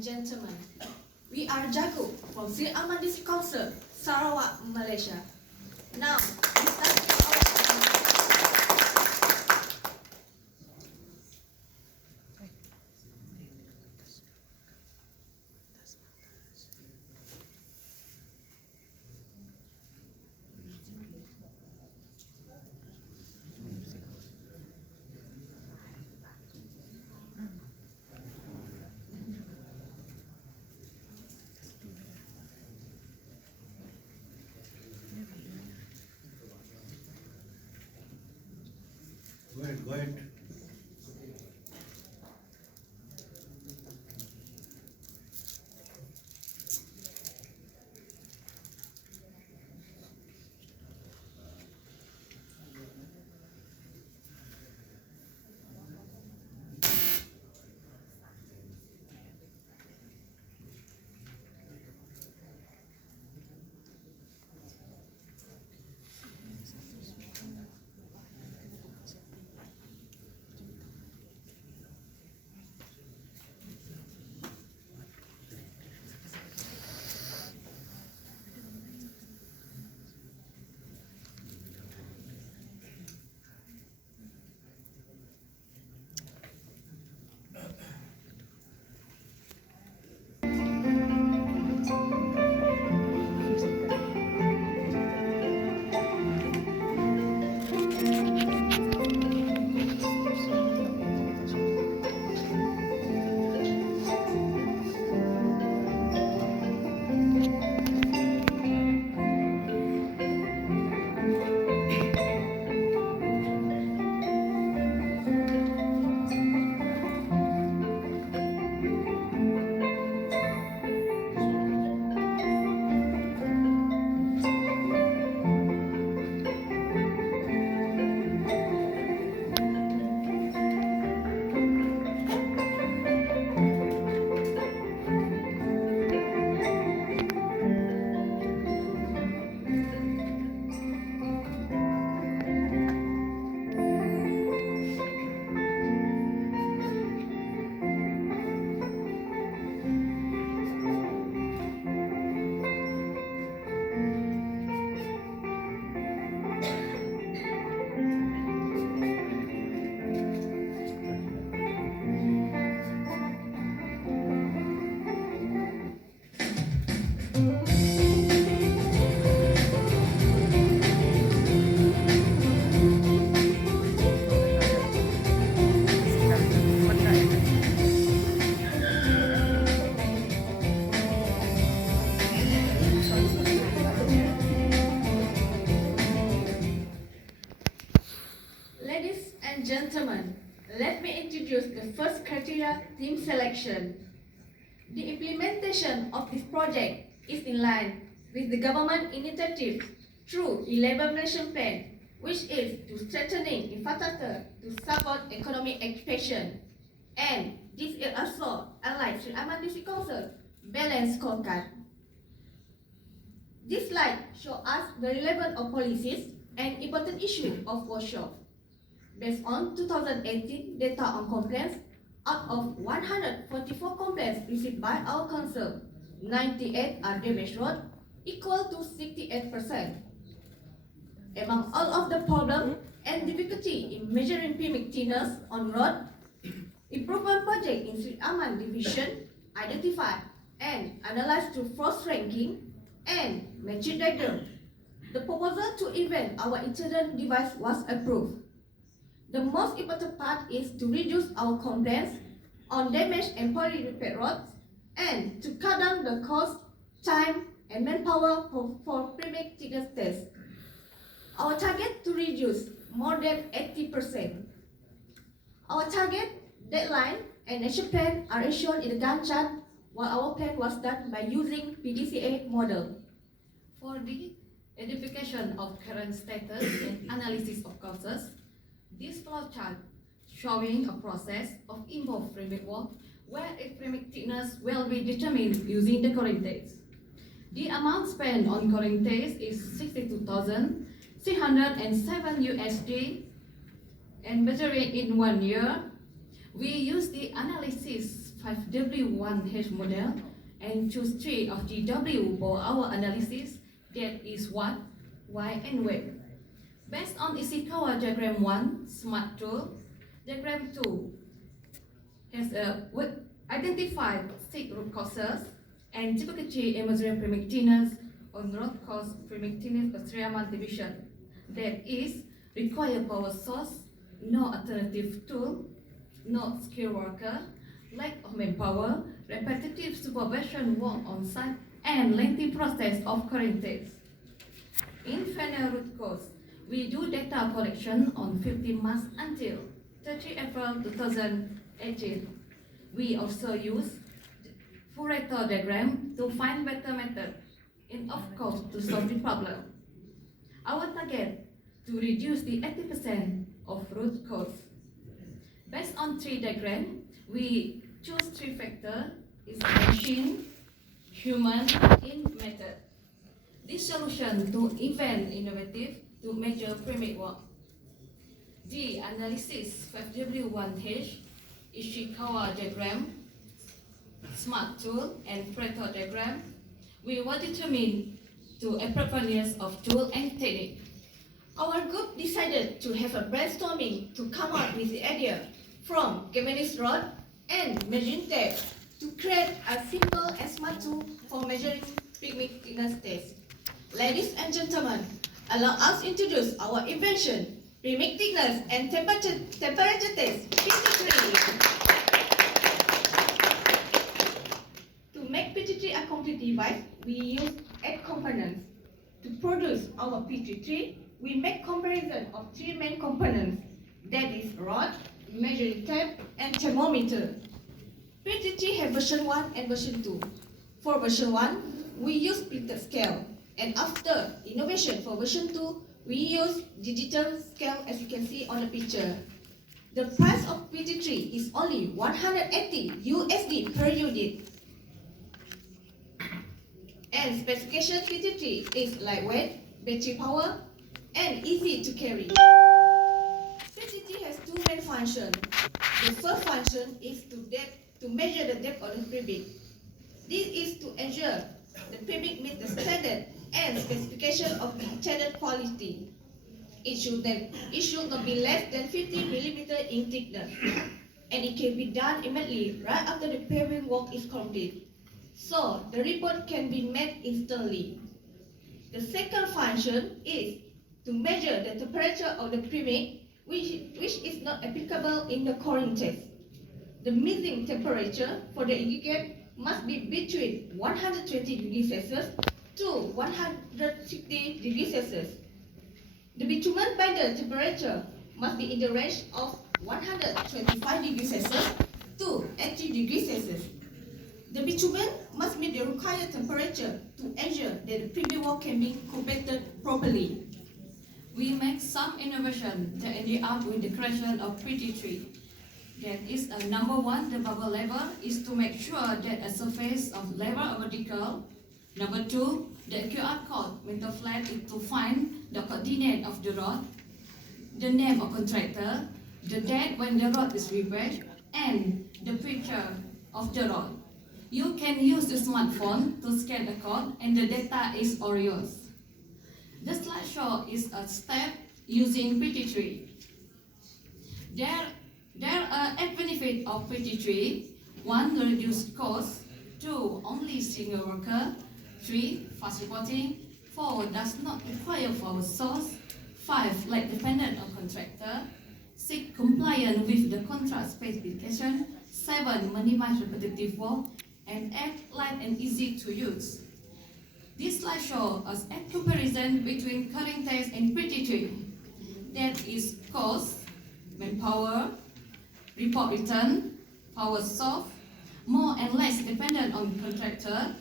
Gentlemen, we are Jagu from Sri Aman District Council, Sarawak, Malaysia. Now, we start Go ahead. Ladies and gentlemen, let me introduce the first criteria, team selection. The implementation of this project is in line with the government initiative through 11 Nation Plan, which is to strengthening infrastructure to support economic expansion. And this is also aligned with Aman District Council Balance Scorecard. This slide shows us the relevant of policies and important issue of workshop. Based on 2018 data on complaints, out of 144 complaints received by our council, 98 are damaged road, equal to 68%. Among all of the problem and difficulty in measuring permit thinness on road, improvement project in Sri Aman division identified and analyzed through force ranking and metric diagram. The proposal to invent our incident device was approved. The most important part is to reduce our complaints on damaged and poorly repaired roads and to cut down the cost, time, and manpower for permit thickness tests. Our target to reduce more than 80%. Our target, deadline, and action plan are shown in the Gantt chart, while our plan was done by using PDCA model. For the identification of current status and analysis of causes, this flowchart showing a process of involved framework work where a framework thickness will be determined using the current test. The amount spent on current test is 62,307 USD and measured in 1 year. We use the analysis 5W1H model and choose 3 of GW for our analysis, that is what, why, and where. Based on Ishikawa diagram 1, smart tool, diagram 2 has identified 6 root causes and difficulty in measuring premic thickness on root cause premic thickness of Sriaman division. That is, require power source, no alternative tool, no skilled worker, lack of manpower, repetitive supervision work on site, and lengthy process of current tests. In final root cause, we do data collection on 15 March until 30 April 2018. We also use Pareto diagram to find better method and of course to solve the problem. Our target to reduce the 80% of root cause. Based on 3 diagrams, we choose 3 factors: is machine, human, in method. This solution to event innovative to measure premic work. The analysis 5W1H, Ishikawa diagram, smart tool, and Pareto diagram, we will determine to appropriateness of tool and technique. Our group decided to have a brainstorming to come up with the idea from galvanized rod and measuring tape to create a simple and smart tool for measuring premic thickness test. Ladies and gentlemen, allow us to introduce our invention, premic thickness and temperature test, PT3. To make PT3 a complete device, we use 8 components. To produce our PT3, we make comparison of 3 main components, that is rod, measuring tape, and thermometer. PT3 have version 1 and version 2. For version 1, we use printed scale, and after innovation for version 2, we use digital scale as you can see on the picture. The price of PT3 is only 180 USD per unit. And specification PT3 is lightweight, battery power, and easy to carry. PT3 has 2 main functions. The first function is to measure the depth of the premic. This is to ensure the premic meets the standard and specification of the intended quality. It should not be less than 50 mm in thickness, and it can be done immediately right after the paving work is complete, so the report can be made instantly. The second function is to measure the temperature of the premic, which is not applicable in the coring test. The missing temperature for the aggregate must be between 120 degrees Celsius to 160 degrees Celsius. The bitumen binder temperature must be in the range of 125 degrees Celsius to 80 degrees Celsius. The bitumen must meet the required temperature to ensure that the premic work can be completed properly. We make some innovation to end up with the creation of PT3. That is, number 1, the bubble level is to make sure that a surface of level are vertical. Number 2, the QR code metal flat is to find the coordinate of the rod, the name of contractor, the date when the rod is repaired, and the picture of the rod. You can use the smartphone to scan the code and the data is all yours. The slideshow is a step using PT3. There are 8 benefits of PT3. 1, reduced cost. 2, only single worker. 3, fast reporting. 4, does not require power source. 5, less dependent on contractor. 6, compliant with the contract specification. 7, minimize repetitive work. And 8, light and easy to use. This slide shows us a comparison between current test and PT3. That is cost, manpower, report return, power source, more and less dependent on contractor,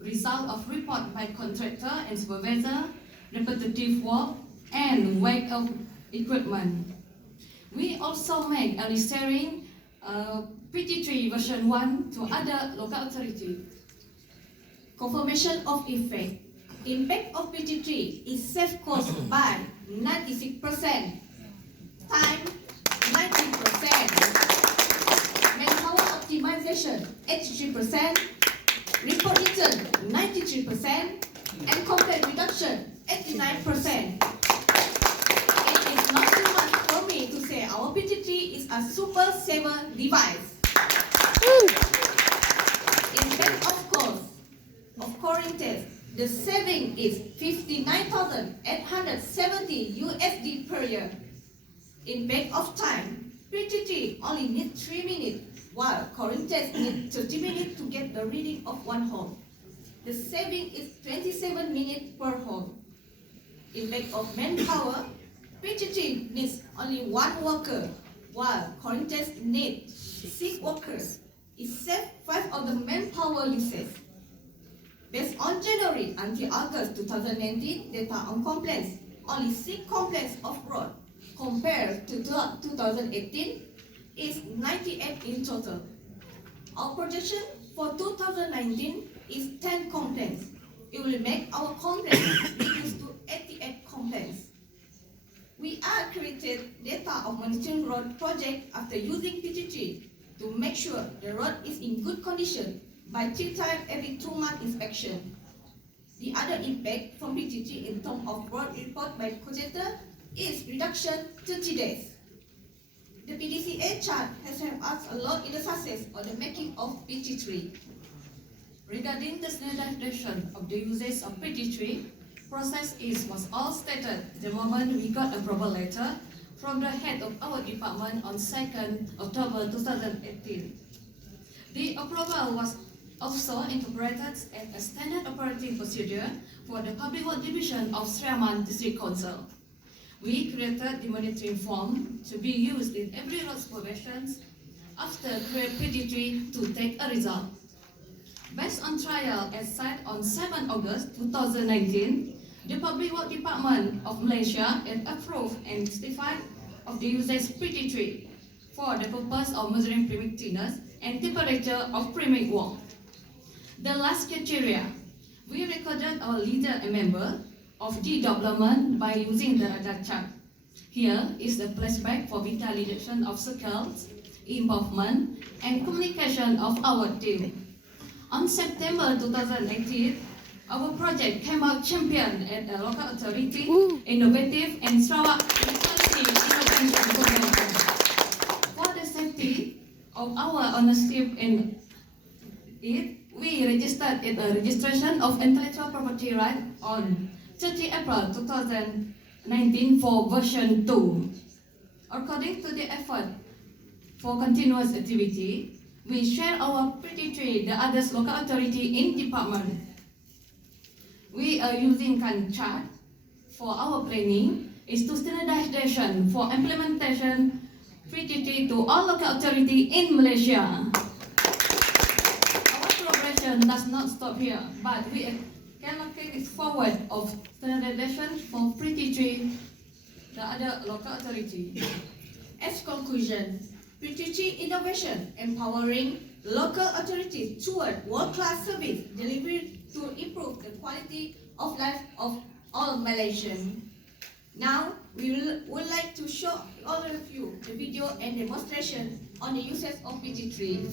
result of report by contractor and supervisor, repetitive work, and weight of equipment. We also make a sharing PT3 version 1 to other local authorities. Confirmation of effect. Impact of PT3 is save cost by 96%, time 90%, manpower optimization. optimization 83%, report return 93%, and complaint reduction 89%. It is not too much for me to say our PT3 is a super saver device. In terms of cost of coring test, the saving is 59,870 USD per year. In back of time, PT3 only needs 3 minutes, while coring test needs 30 minutes to get the reading of one hole. The saving is 27 minutes per hole. In back of manpower, PT3 needs only 1 worker, while coring test needs 6 workers. It saves 5 of the manpower usage. Based on January until August 2019 data on complaints, only 6 complaints of road compared to 2018 is 98 in total. Our projection for 2019 is 10 complaints. It will make our complaints reduce to 88 complaints. We are created data of monitoring road project after using PT3 to make sure the road is in good condition by 3 times every 2 month inspection. The other impact from PT3 in terms of road report by Cogeter is reduction 30 days. The PDCA chart has helped us a lot in the success of the making of PT3. Regarding the standardization of the usage of PT3, process was all stated the moment we got approval letter from the head of our department on 2nd October 2018. The approval was also incorporated as a standard operating procedure for the Public Works Division of Sarawak District Council. We created the monitoring form to be used in every road supervision after create PT3 to take a result. Based on trial as site on 7 August 2019, the Public Works Department of Malaysia has approved and certified of the usage PT3 for the purpose of measuring premic thickness and temperature of premic wall. The last criteria, we recorded our leader and member of the development by using the radar chart. Here is the flashback for vital reduction of circles, involvement, and communication of our team. On September 2018, our project came out champion at the local authority, innovative and Sarawak policy innovation convention. For the safety of our ownership in it, we registered it a registration of intellectual property right on 30 April 2019 for version 2. According to the effort for continuous activity, we share our PT3 the others local authority in department. We are using Gantt chart for our planning is to standardization for implementation PT3 to all local authority in Malaysia. Our collaboration does not stop here, but we can locate forward of standardization for PT3 the other local authority. As conclusion, PT3 innovation empowering local authorities toward world-class service delivery to improve the quality of life of all Malaysians. Now, we would like to show all of you the video and demonstration on the uses of PT3.